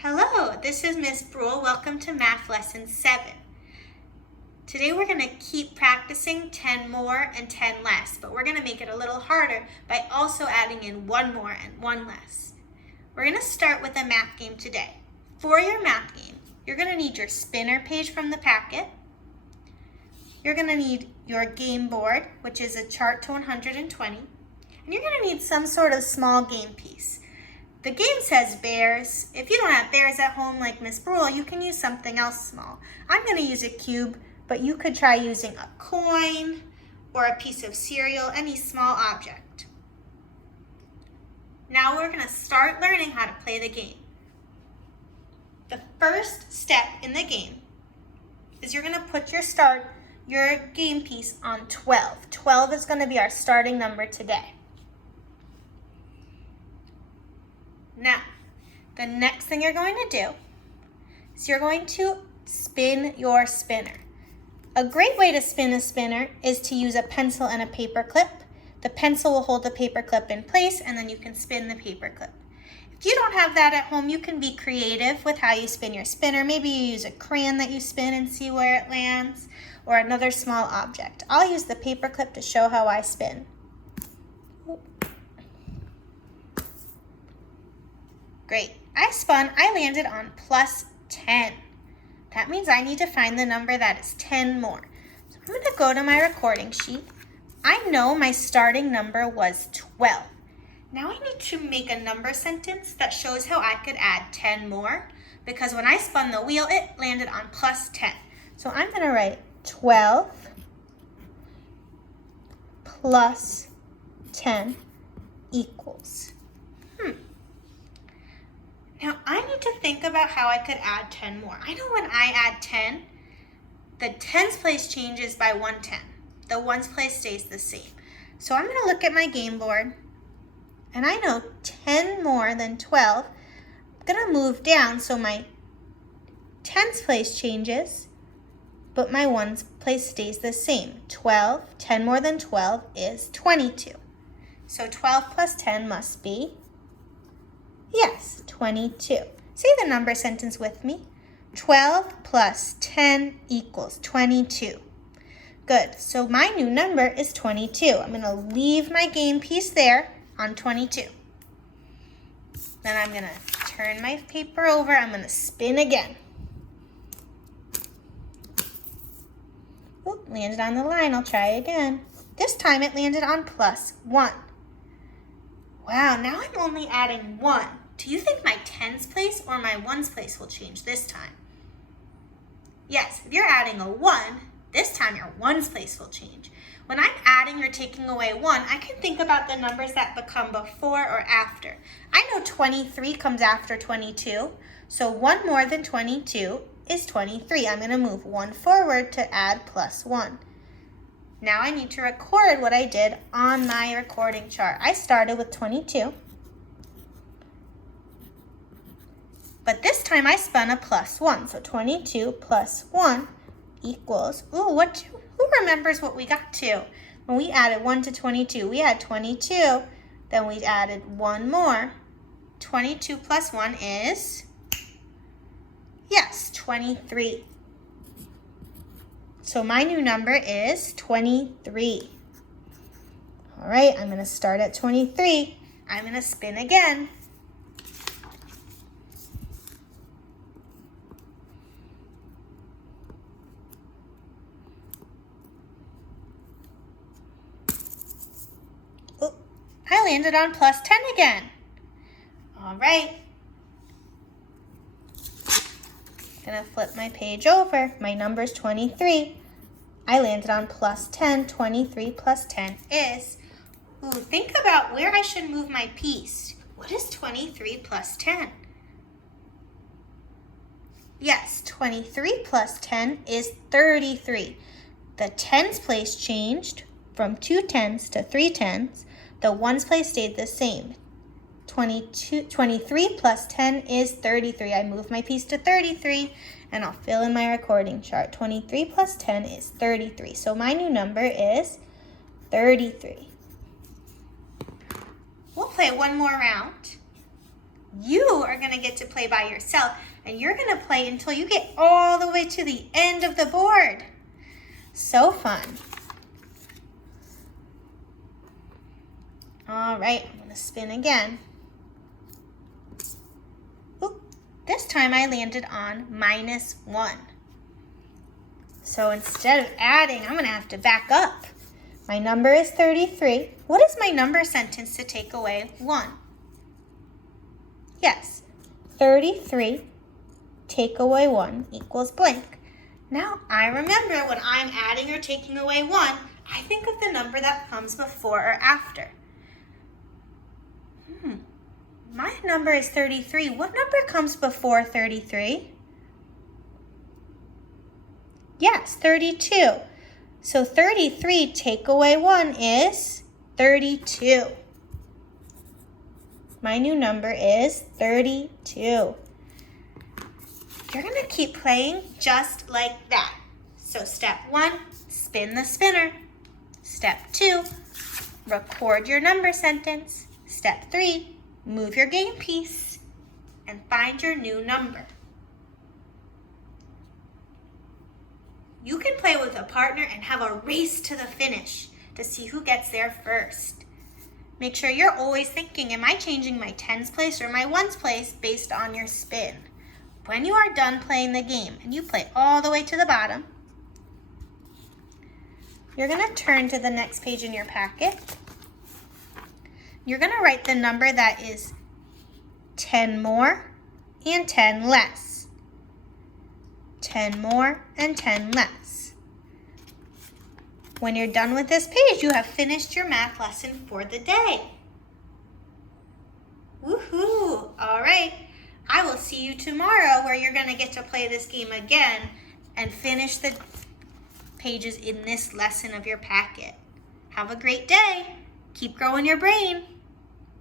Hello, this is Miss Brule. Welcome to Math Lesson 7. Today we're going to keep practicing 10 more and 10 less, but we're going to make it a little harder by also adding in one more and one less. We're going to start with a math game today. For your math game, you're going to need your spinner page from the packet. You're going to need your game board, which is a chart to 120, and you're going to need some sort of small game piece. The game says bears. If you don't have bears at home like Miss Brule, you can use something else small. I'm going to use a cube, but you could try using a coin or a piece of cereal, any small object. Now we're going to start learning how to play the game. The first step in the game is you're going to put your game piece on 12. 12 is going to be our starting number today. Now, the next thing you're going to do is you're going to spin your spinner. A great way to spin a spinner is to use a pencil and a paper clip. The pencil will hold the paper clip in place, and then you can spin the paper clip. If you don't have that at home, you can be creative with how you spin your spinner. Maybe you use a crayon that you spin and see where it lands, or another small object. I'll use the paper clip to show how I spin. Great. I landed on plus 10. That means I need to find the number that is 10 more. So I'm going to go to my recording sheet. I know my starting number was 12. Now I need to make a number sentence that shows how I could add 10 more, because when I spun the wheel, it landed on plus 10. So I'm going to write 12 plus 10 equals. Now, I need to think about how I could add 10 more. I know when I add 10, the tens place changes by 1 10. The ones place stays the same. So I'm going to look at my game board, and I know 10 more than 12. I'm going to move down so my tens place changes, but my ones place stays the same. 10 more than 12 is 22. So 12 plus 10 must be, yes, 22. Say the number sentence with me. 12 plus 10 equals 22. Good. So my new number is 22. I'm going to leave my game piece there on 22. Then I'm going to turn my paper over. I'm going to spin again. Oop, landed on the line. I'll try again. This time it landed on plus 1. Wow, now I'm only adding 1. Do you think my tens place or my ones place will change this time? Yes, if you're adding a 1, this time your ones place will change. When I'm adding or taking away 1, I can think about the numbers that become before or after. I know 23 comes after 22, so 1 more than 22 is 23. I'm going to move 1 forward to add plus 1. Now I need to record what I did on my recording chart. I started with 22. But this time I spun a plus 1. So 22 plus 1 equals, who remembers what we got to? When we added 1 to 22, we had 22. Then we added 1 more. 22 plus 1 is, yes, 23. So my new number is 23. All right, I'm going to start at 23. I'm going to spin again. Oh, I landed on plus 10 again. All right. I'm going to flip my page over. My number is 23. I landed on plus 10. 23 plus 10 is, think about where I should move my piece. What is 23 plus 10? Yes, 23 plus 10 is 33. The tens place changed from 2 tens to 3 tens. The ones place stayed the same. 23 plus 10 is 33. I move my piece to 33, and I'll fill in my recording chart. 23 plus 10 is 33. So my new number is 33. We'll play one more round. You are going to get to play by yourself, and you're going to play until you get all the way to the end of the board. So fun. All right, I'm going to spin again. Oop, this time I landed on -1. So instead of adding, I'm going to have to back up. My number is 33. What is my number sentence to take away 1? Yes, 33 take away 1 equals blank. Now I remember when I'm adding or taking away 1, I think of the number that comes before or after. My number is 33. What number comes before 33? Yes, 32. So 33 take away 1 is 32. My new number is 32. You're going to keep playing just like that. So step 1, spin the spinner. Step 2, record your number sentence. Step 3, move your game piece and find your new number. You can play with a partner and have a race to the finish to see who gets there first. Make sure you're always thinking, am I changing my tens place or my ones place based on your spin? When you are done playing the game and you play all the way to the bottom, you're going to turn to the next page in your packet. You're going to write the number that is 10 more and 10 less. 10 more and 10 less. When you're done with this page, you have finished your math lesson for the day. Woohoo! All right, I will see you tomorrow where you're going to get to play this game again and finish the pages in this lesson of your packet. Have a great day. Keep growing your brain.